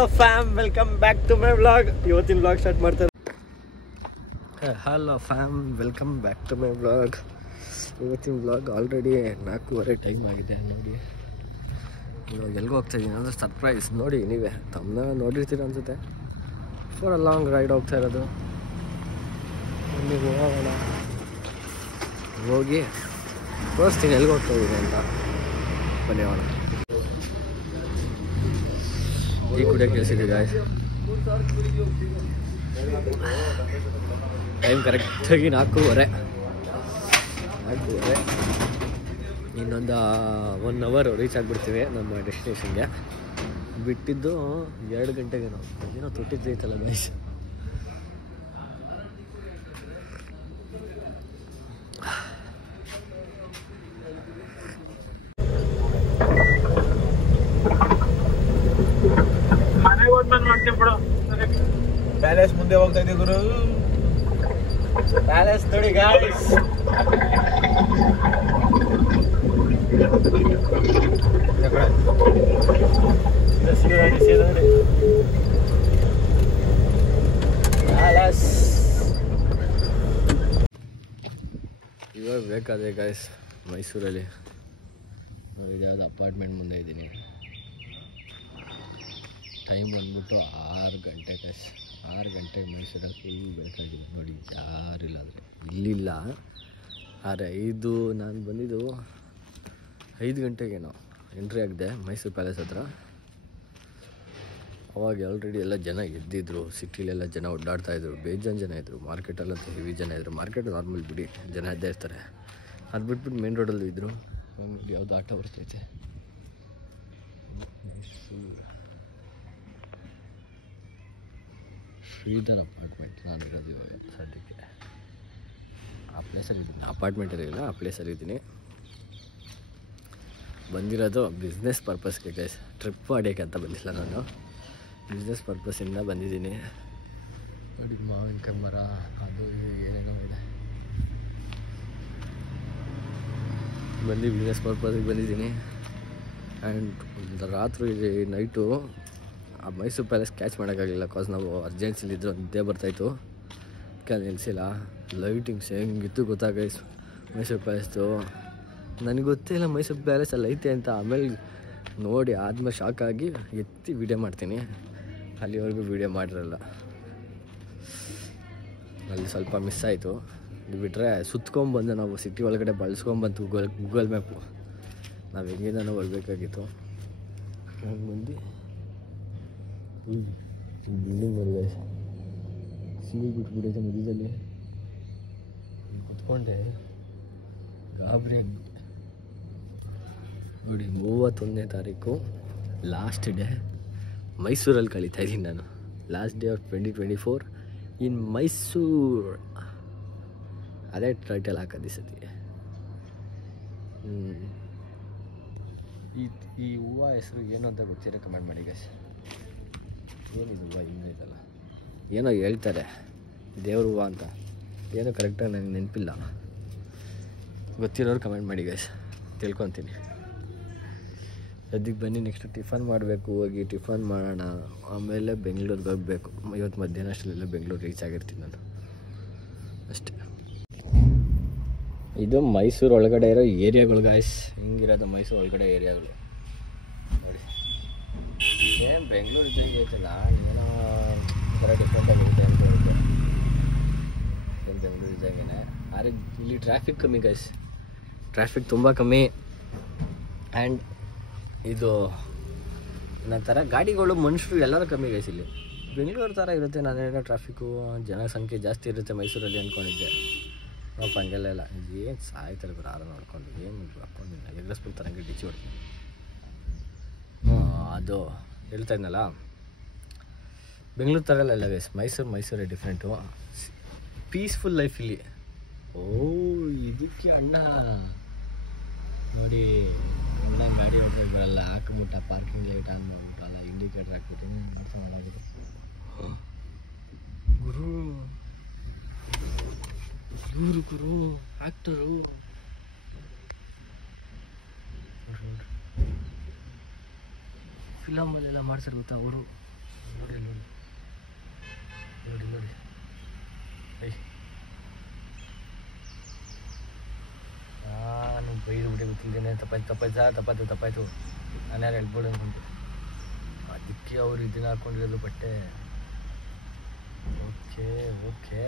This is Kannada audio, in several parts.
Hello fam, welcome back to my vlog. ಇವತ್ತಿನ ವ್ಲಾಗ್ ಸ್ಟಾರ್ಟ್ ಮಾಡ್ತಾರೆ. Hello fam, welcome back to my vlog. ಇವತ್ತಿನ ವ್ಲಾಗ್ ಆಲ್ರೆಡಿ 4:15 ಟೈಮ್ ಆಗಿದೆ. ನೋಡಿ ಇವಾಗ ಎಲ್ಲಿಗೆ ಹೋಗ್ತಾಯಿದ್ದೀನಿ ಅಂದರೆ ಸರ್ಪ್ರೈಸ್. ನೋಡಿ ನೀವೇ ತಮ್ಮನ್ನ ನೋಡಿರ್ತೀರ ಅನ್ಸುತ್ತೆ. ಫಾರ್ ಅ ಲಾಂಗ್ ರೈಡ್ ಹೋಗ್ತಾ ಇರೋದು. ನೀವು ಹೋಗೋಣ, ಹೋಗಿ ತೋರಿಸ್ತೀನಿ ಎಲ್ಲಿಗೆ ಹೋಗ್ತಾಯಿದ್ದೀನಿ ಅಂತ. ಬನ್ನಿ ಹೋಗೋಣ. ಟೀ ಕುಡಿಯೋಕೆ ಕೇಳಿಸಿದೆ ಗಾಯ್ಸ್. ಟೈಮ್ ಕರೆಕ್ಟಾಗಿ 4:15. ಇನ್ನೊಂದು 1 ಅವರ್ ರೀಚ್ ಆಗಿಬಿಡ್ತೀವಿ ನಮ್ಮ ಡೆಸ್ಟಿನೇಷನ್ಗೆ. ಬಿಟ್ಟಿದ್ದು 2 ಗಂಟೆಗೇನೋ. ಏನೋ ತೊಟ್ಟಿದ್ದೈತಲ್ಲ ಗಾಯ್ಸ್. ಪ್ಯಾಲೇಸ್ ಮುಂದೆ ಹೋಗ್ತಾ ಇದ್ದೀವಿ ಗುರು. ಪ್ಯಾಲೇಸ್ ನೋಡಿ ಗಾಯ್ಸ್. ಇವಾಗ ಬೇಕಾದ್ರೆ ಗಾಯ್ಸ್ ಮೈಸೂರಲ್ಲಿ ಯಾವ್ದು ಅಪಾರ್ಟ್ಮೆಂಟ್ ಮುಂದೆ ಇದ್ದೀನಿ. ಟೈಮ್ ಬಂದ್ಬಿಟ್ಟು 6 ಗಂಟೆ ಗಾಯ್ಸ್. 6 ಗಂಟೆಗೆ ಮೈಸೂರಲ್ಲಿ ಫುಲ್ ಬೆಳ್ಕೊಂಡಿದ್ದೀವಿ ನೋಡಿ. ಯಾರಿಲ್ಲ ಅಂದರೆ ಇಲ್ಲಿಲ್ಲ. ಆದರೆ ನಾನು ಬಂದಿದ್ದು 5 ಗಂಟೆಗೇನೋ ಎಂಟ್ರಿ ಆಗಿದೆ ಮೈಸೂರು ಪ್ಯಾಲೇಸ್ ಹತ್ರ. ಅವಾಗ ಆಲ್ರೆಡಿ ಎಲ್ಲ ಜನ ಎದ್ದಿದ್ರು. ಸಿಟಿಲೆಲ್ಲ ಜನ ಓಡಾಡ್ತಾಯಿದ್ರು. ಬೇಜಾನ್ ಜನ ಇದ್ದರು. ಮಾರ್ಕೆಟಲ್ಲಂತೂ ಹೆವಿ ಜನ ಇದ್ದರು. ಮಾರ್ಕೆಟ್ ನಾರ್ಮಲ್ ಬಿಡಿ, ಜನ ಇದ್ದೇ ಇರ್ತಾರೆ. ಅದು ಬಿಟ್ಬಿಟ್ಟು ಮೇನ್ ರೋಡಲ್ಲೂ ಇದ್ದರು. ನೋಡಿ ಯಾವುದು ಆಟೋ ಬರ್ತೈತೆ. ಮೈಸೂರು ಶ್ರೀಧರ್ ಅಪಾರ್ಟ್ಮೆಂಟ್ ನಾನು ಇರೋದು ಇವಾಗ ಸದ್ಯಕ್ಕೆ. ಆ ಪ್ಲೇಸಲ್ಲಿ ಇದ್ದೀನಿ. ಅಪಾರ್ಟ್ಮೆಂಟಲ್ಲಿ ಇಲ್ಲ, ಆ ಪ್ಲೇಸಲ್ಲಿ ಇದ್ದೀನಿ. ಬಂದಿರೋದು ಬಿಸ್ನೆಸ್ ಪರ್ಪಸ್ಗೆ ಗೈಸ್. ಟ್ರಿಪ್ ಮಾಡೋಕ್ಕೆ ಅಂತ ಬಂದಿಲ್ಲ ನಾನು. ಬಿಸ್ನೆಸ್ ಪರ್ಪಸ್ಸಿಂದ ಬಂದಿದ್ದೀನಿ. ನೋಡಿ ಮಾವಿನಕಾಯಿ ಮರ, ಅದು ಏನೇನೋ ಇದೆ. ಬಿಸ್ನೆಸ್ ಪರ್ಪಸ್ಗೆ ಬಂದಿದ್ದೀನಿ. ಆ್ಯಂಡ್ ರಾತ್ರಿ ನೈಟು ಆ ಮೈಸೂರು ಪ್ಯಾಲೇಸ್ ಕ್ಯಾಚ್ ಮಾಡೋಕ್ಕಾಗಲಿಲ್ಲ. ಕಾಸ್ ನಾವು ಅರ್ಜೆನ್ಸಿಲಿದ್ದರು, ನಿದ್ದೆ ಬರ್ತಾಯಿತ್ತು. ಅದಕ್ಕೆ ನಿಲ್ಲಿಸಿಲ್ಲ. ಲೈಟಿಂಗ್ಸ್ ಹೆಂಗಿತ್ತು ಗೊತ್ತಾ ಗೈಸ್ ಮೈಸೂರು ಪ್ಯಾಲೇಸ್ದು. ನನಗೆ ಗೊತ್ತೇ ಇಲ್ಲ ಮೈಸೂರು ಪ್ಯಾಲೇಸ್ ಅಲ್ಲಿ ಐತೆ ಅಂತ. ಆಮೇಲೆ ನೋಡಿ ಆದ್ಮೇಲೆ ಶಾಕಾಗಿ ಎತ್ತಿ ವೀಡಿಯೋ ಮಾಡ್ತೀನಿ. ಅಲ್ಲಿವರೆಗೂ ವೀಡಿಯೋ ಮಾಡಿರಲ್ಲ. ಅಲ್ಲಿ ಸ್ವಲ್ಪ ಮಿಸ್ ಆಯಿತು. ಇದು ಬಿಟ್ಟರೆ ಸುತ್ಕೊಂಬಂದು ನಾವು ಸಿಟಿ ಒಳಗಡೆ ಬಳಸ್ಕೊಂಬಂತು ಗೂಗಲ್ ಮ್ಯಾಪು. ನಾವು ಹೆಂಗಿಂದನೂ ಬರಬೇಕಾಗಿತ್ತು. ಹಂಗೆ ಬಂದು ಬಿಲ್ಡಿಂಗ್ ನೋಡಿ ಸಿಗಿ ಬಿಟ್ಬಿಟ್ಟೈತೆ ಮಧ್ಯದಲ್ಲಿ. ಕುತ್ಕೊಂಡೆ ಗಾಬರಿ ನೋಡಿ. 31ನೇ ತಾರೀಕು ಲಾಸ್ಟ್ ಡೇ ಮೈಸೂರಲ್ಲಿ ಕಳೀತಾ ಇದ್ದೀನಿ ನಾನು. ಲಾಸ್ಟ್ ಡೇ ಆಫ್ 2024 ಇನ್ ಮೈಸೂರು. ಅದೇ ಟೈಟಲ್ ಹಾಕೋದು ಈ ಸತಿ. ಈ ಹೂವು ಹೆಸರು ಏನು ಅಂತ ಗೊತ್ತಿರೋ ಕಮೆಂಟ್ ಮಾಡಿ ಗೈಸ್. ಏನಿದು ಹೂವು ಹಿಂಗೈತಲ್ಲ, ಏನೋ ಹೇಳ್ತಾರೆ ದೇವ್ರ ಹೂವು ಅಂತ. ಏನೋ ಕರೆಕ್ಟಾಗಿ ನನಗೆ ನೆನಪಿಲ್ಲ. ಗೊತ್ತಿರೋರು ಕಮೆಂಟ್ ಮಾಡಿ ಗೈಸ್, ತಿಳ್ಕೊತೀನಿ. ಸದ್ಯಕ್ಕೆ ಬನ್ನಿ, ನೆಕ್ಸ್ಟ್ ಟಿಫನ್ ಮಾಡಬೇಕು. ಹೋಗಿ ಟಿಫನ್ ಮಾಡೋಣ. ಆಮೇಲೆ ಬೆಂಗಳೂರಿಗೆ ಹೋಗಬೇಕು. ಇವತ್ತು ಮಧ್ಯಾಹ್ನ ಅಷ್ಟರಲ್ಲೆಲ್ಲ ಬೆಂಗಳೂರು ರೀಚ್ ಆಗಿರ್ತೀನಿ ನಾನು ಅಷ್ಟೇ. ಇದು ಮೈಸೂರು ಒಳಗಡೆ ಇರೋ ಏರಿಯಾಗಳು ಗಾಯ್ಸ್. ಹಿಂಗಿರೋದು ಮೈಸೂರು ಒಳಗಡೆ ಏರಿಯಾಗಳು ನೋಡಿ. ಏನು ಬೆಂಗಳೂರು ಇದ್ದಂಗೆ ಐತಲ್ಲ, ಏನೋ ಥರ ಡಿಫ್ರೆಂಟಾಗಿರುತ್ತೆ ಅಂತ ಹೇಳಿದೆ. ಏನು ಬೆಂಗಳೂರು ಇದ್ದಂಗೆ. ಆದರೆ ಇಲ್ಲಿ ಟ್ರಾಫಿಕ್ ಕಮ್ಮಿ ಗಾಯ್ಸ್. ಟ್ರಾಫಿಕ್ ತುಂಬ ಕಮ್ಮಿ. ಆ್ಯಂಡ್ ಇದು ನಂತರ ಗಾಡಿಗಳು, ಮನುಷ್ಯರು ಎಲ್ಲರೂ ಕಮ್ಮಿ ಗೈಸ್ ಇಲ್ಲಿ. ಬೆಂಗಳೂರು ಥರ ಇರುತ್ತೆ. ನಾನೇನೋ ಟ್ರಾಫಿಕ್ಕು ಜನಸಂಖ್ಯೆ ಜಾಸ್ತಿ ಇರುತ್ತೆ ಮೈಸೂರಲ್ಲಿ ಅಂದ್ಕೊಂಡಿದ್ದೆ. ನೋಡಪ್ಪ ಹಂಗೆಲ್ಲ ಇಲ್ಲ. ಏನು ಸಾಯ್ತಾರೆ ಗುರು ಆರ ನೋಡ್ಕೊಂಡು. ಏನು ಹಾಕ್ಕೊಂಡಿಲ್ಲ, ಎಗ್ರೆಸ್ಬಿಟ್ಟು ತರಂಗೆ ಡಿಚ್ಚಿ ಹೊಡ್ತೀನಿ. ಅದು ಹೇಳ್ತಾ ಇದ್ನಲ್ಲ, ಬೆಂಗಳೂರು ಥರ ಎಲ್ಲ ಗೈಸ್. ಮೈಸೂರೇ ಡಿಫ್ರೆಂಟು. ಪೀಸ್ಫುಲ್ ಲೈಫ್ ಇಲ್ಲಿ. ಓ ಇದಕ್ಕೆ ಅಣ್ಣ ನೋಡಿ ಗಾಡಿ ಹೊಟ್ಟೆಲ್ಲ ಹಾಕ್ಬಿಟ್ಟ. ಪಾರ್ಕಿಂಗ್ ಲೈಟ್ ಆನ್ ಮಾಡ್ಬಿಟ್ಟಲ್ಲ, ಇಂಡಿಕೇಟರ್ ಹಾಕ್ಬಿಟ್ಟು ಮಾಡ್ತಾ ಮಾಡೋದು. ಗುರು ಆ್ಯಕ್ಟರು ಫಿಲಮಲ್ಲೆಲ್ಲ ಮಾಡ್ತಾರೆ ಗೊತ್ತಾ ಅವರು. ನೋಡಿ ನೋಡಿ ನೋಡಿ ನೋಡಿ ಐ ನಾನು ಬೈದು ಬಿಟ್ಟೆ ಗೊತ್ತಿದ್ದೇನೆ ತಪ್ಪಾಯ್ತು ನಾನು ಯಾರು ಹೇಳ್ಬೋದು ಅಂದ್ಕೊಂಡು ಅದಕ್ಕೆ ಅವ್ರು ಇದನ್ನ ಹಾಕ್ಕೊಂಡಿರೋದು ಬಟ್ಟೆ. ಓಕೆ ಓಕೆ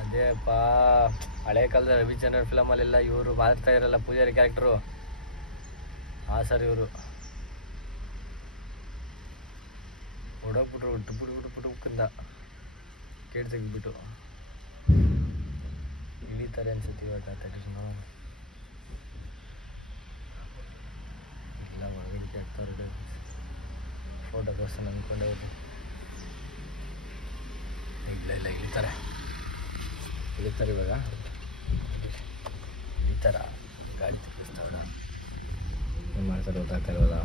ಅದೇಪ್ಪ ಹಳೆ ಕಾಲದ ರವಿಚಂದ್ರನ್ ಫಿಲಮಲ್ಲೆಲ್ಲ ಇವರು ಮಾಡ್ತಾ ಇರಲ್ಲ ಪೂಜಾರಿ ಕ್ಯಾರೆಕ್ಟರು ಸರ್ ಇವರು ಹೊಡೋಗ್ಬಿಟ್ರು ಹುಟ್ಟುಬಿಟ್ಟು ಕೇಳಿ ತೆಗಿಬಿಟ್ಟು ಇಳಿತಾರೆ ಅನ್ಸುತ್ತೆ ಇವಾಗ ಇಲ್ಲ ಹೊರಗಡೆ ಕೆಡ್ತಾರೆ ಫೋಟೋ ತೋರ್ಸೋಣ ಅಂದ್ಕೊಂಡೆ ಹೋಗಿ ಇಲ್ಲ ಇಳಿತಾರೆ ಇವಾಗ ಇಳಿತಾರ ಗಾಡಿ ತಿಪ್ಪಿಸ್ತಾವಡ ಏನು ಮಾಡ್ತಾರೆ ಗೊತ್ತಾಗ್ತಾರಲ್ಲ.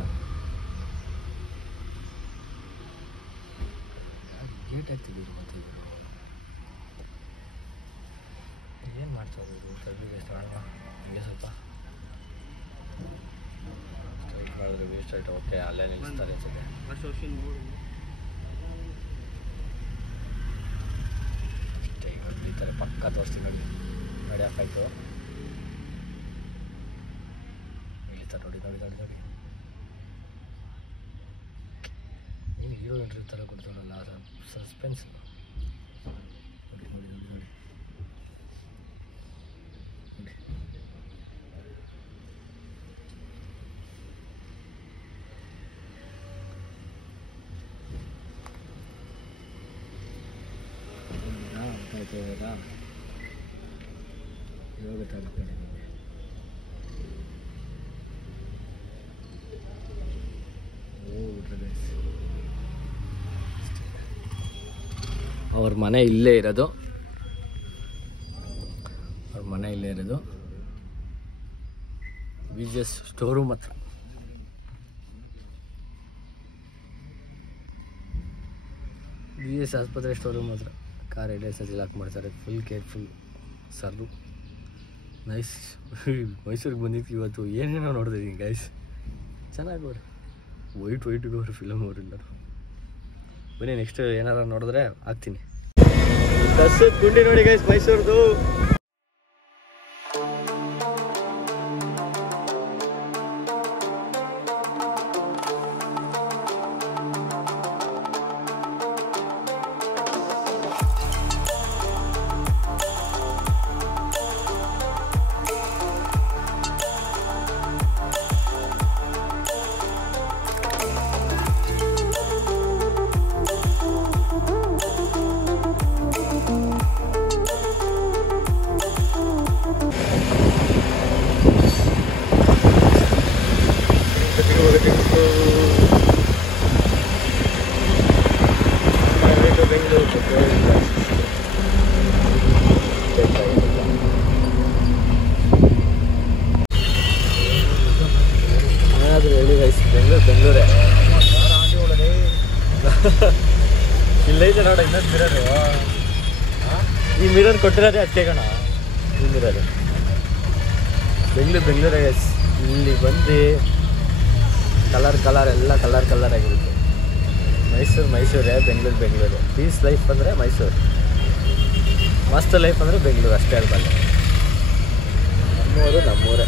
ಗೇಟ್ ಹಾಕ್ತಿದ್ದೀರಿ ಮತ್ತೆ ಇವರು ಏನು ಮಾಡ್ತಾರೆ ಇವರು ಸರ್ವಿಸ್ ವೇಸ್ಟ್ ಮಾಡೋಣ ಹಿಂಗೆ ಸ್ವಲ್ಪ ಸ್ಟ್ರೈಟ್ ಮಾಡಿದ್ರೆ ವೇಸ್ಟ್ ಆಯ್ತು. ಓಕೆ ಅಲ್ಲೇ ನಿಲ್ಲಿಸ್ತಾರೆ ಅನ್ಸುತ್ತೆ. ಅಷ್ಟೇ ಇವಾಗ ಇಳಿತಾರೆ ಪಕ್ಕ ತೋರಿಸ್ತೀನಿ ನೋಡಿ ಗಾಡಿ ಹಾಕಾಯ್ತು ಇಳಿತಾರೆ ನೋಡಿ ಏನು ಹೀರೋ ಎಂಟ್ರಿ ಥರ ಕೊಡ್ತಾರಲ್ಲ ಸಸ್ಪೆನ್ಸ್ ನೋಡಿ ಇವಾಗ ಗೊತ್ತಾಗುತ್ತೆ ನಿಮಗೆ. ಅವ್ರ ಮನೆ ಇಲ್ಲೇ ಇರೋದು ವಿಜಸ್ ಸ್ಟೋರ್ ರೂಮ್ ಹತ್ರ. ವಿಜಸ್ ಆಸ್ಪತ್ರೆ ಸ್ಟೋರ್ ರೂಮ್ ಹತ್ರ ಕಾರ್ ಎಡೇಸಲ್ಲಿ ಲಾಕ್ ಮಾಡ್ತಾರೆ. Full careful sir nice. ಮೈಸೂರಿಗೆ ಬಂದಿತ್ತು ಇವತ್ತು ಏನೇನೋ ನೋಡ್ತಿದ್ದೀನಿ ಗೈಸ್. ಚೆನ್ನಾಗವ್ರೆ ವೈಟ್ ಅವ್ರ ಫಿಲಮ್ ಅವ್ರಿಂದ. ಬನ್ನಿ ನೆಕ್ಸ್ಟ್ ಏನಾರ ನೋಡಿದ್ರೆ ಹಾಕ್ತೀನಿ. ಕಸದ ಗುಂಡಿ ನೋಡಿ ಗೈಸ್ ಮೈಸೂರ್ದು. ಬೆಂಗಳೂರೇ ಇಲ್ಲೈತೆ ನೋಡ ಇನ್ನೊಂದು ಮಿರರು. ಈ ಮಿರರ್ ಕೊಟ್ಟಿರೋದೇ ಅದಕ್ಕೆ ಕಣ. ಈ ಮಿರರು ಬೆಂಗಳೂರೇ ಇಲ್ಲಿ ಬಂದು ಕಲರ್ ಎಲ್ಲ ಕಲರ್ ಆಗಿರುತ್ತೆ. ಮೈಸೂರೇ ಬೆಂಗಳೂರು. ಪೀಸ್ ಲೈಫ್ ಅಂದರೆ ಮೈಸೂರು, ಮಸ್ತ್ ಲೈಫ್ ಅಂದರೆ ಬೆಂಗಳೂರು ಅಷ್ಟೇ ಅಲ್ಬಲ್ಲ. ನಮ್ಮೂರೇ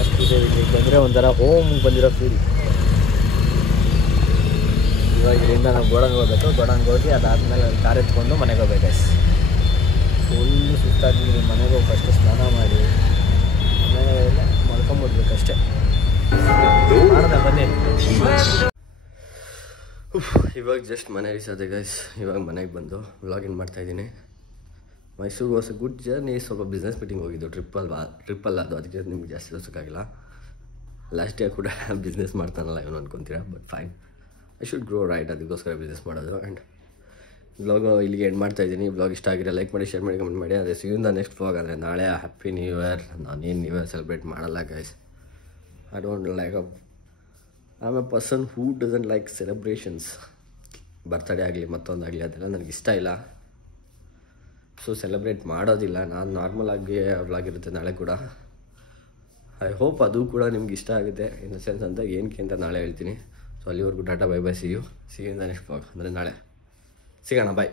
ಅಷ್ಟಿದೆ. ಇಲ್ಲಿಗೆ ಬಂದರೆ ಒಂಥರ ಹೋಮ್ ಬಂದಿರೋ ಫೀಲ್. ಇವಾಗ ಇಲ್ಲಿಂದ ನಾವು ಗೋಡಂಗೆ ಹೋಗಿ ಅದಾದಮೇಲೆ ಕಾರ್ ಎತ್ಕೊಂಡು ಮನೆಗೆ ಹೋಗ್ಬೇಕು. ಫುಲ್ಲು ಸುತ್ತಾದ್ಮೇಲೆ ಮನೆಗೆ ಹೋಗಿ ಫಸ್ಟ್ ಸ್ನಾನ ಮಾಡಿ ಮನೆಯಲ್ಲ ಮಲ್ಕೊಂಬಿಡ್ಬೇಕಷ್ಟೇ. ಮಾಡೋಣ ಬನ್ನಿ. ಇವಾಗ ಜಸ್ಟ್ ಮನೆ ರೀಚ್ ಆದೆ ಗೈಸ್. ಇವಾಗ ಮನೆಗೆ ಬಂದು ವ್ಲಾಗಿಂಗ್ ಮಾಡ್ತಾಯಿದ್ದೀನಿ. Mysuru was a good journey. ಸ್ವಲ್ಪ ಬಿಸ್ನೆಸ್ ಮೀಟಿಂಗ್ ಹೋಗಿದ್ದು, ಟ್ರಿಪ್ಪಲ್ಲ ಅದು, ಅದಕ್ಕೆ ನಿಮ್ಗೆ ಜಾಸ್ತಿ ತೋರ್ಸೋಕ್ಕಾಗಿಲ್ಲ. ಲಾಸ್ಟ್ ಇಯರ್ ಕೂಡ ಬಿಸ್ನೆಸ್ ಮಾಡ್ತಾನಲ್ಲ ಇವನು ಅನ್ಕೊತೀರಾ, but fine, I should grow right. ಅದಕ್ಕೋಸ್ಕರ ಬಿಸ್ನೆಸ್ ಮಾಡೋದು. ಆ್ಯಂಡ್ ವ್ಲಾಗು ಇಲ್ಲಿಗೆ ಎಂಡ್ ಮಾಡ್ತಾಯಿದ್ದೀನಿ. ವ್ಲಾಗ್ ಇಷ್ಟ ಆಗಿರೋ ಲೈಕ್ ಮಾಡಿ, ಶೇರ್ ಮಾಡಿ, ಕಮೆಂಟ್ ಮಾಡಿ. ಅದೇ ಸಿಗಿಂದ ನೆಕ್ಸ್ಟ್ ವ್ಲಾಗ್ ಅಂದರೆ ನಾಳೆ ಹ್ಯಾಪಿ ನ್ಯೂ ಇಯರ್. ನಾನೇನು ನ್ಯೂ ಇಯರ್ ಸೆಲೆಬ್ರೇಟ್ ಮಾಡಲ್ಲ guys. I don't like I am A person who doesn't like celebrations. Birthday ಆಗಲಿ ಮತ್ತೊಂದಾಗಲಿ ಅದೆಲ್ಲ ನನಗೆ ಇಷ್ಟ ಇಲ್ಲ. ಸೊ ಸೆಲೆಬ್ರೇಟ್ ಮಾಡೋದಿಲ್ಲ. ನಾನು ನಾರ್ಮಲಾಗಿ ವ್ಲಾಗ್ ಇರುತ್ತೆ ನಾಳೆ ಕೂಡ. ಐ ಹೋಪ್ ಅದು ಕೂಡ ನಿಮ್ಗೆ ಇಷ್ಟ ಆಗುತ್ತೆ ಇನ್ ದ ಸೆನ್ಸ್ ಅಂತ ಏನಕ್ಕೆ ಅಂತ ನಾಳೆ ಹೇಳ್ತೀನಿ. ಸೊ ಅಲ್ಲಿವರೆಗೂ ಟಾಟಾ bye bye, see you in the next vlog. ಅಂದರೆ ನಾಳೆ ಸಿಗೋಣ, ಬಾಯ್.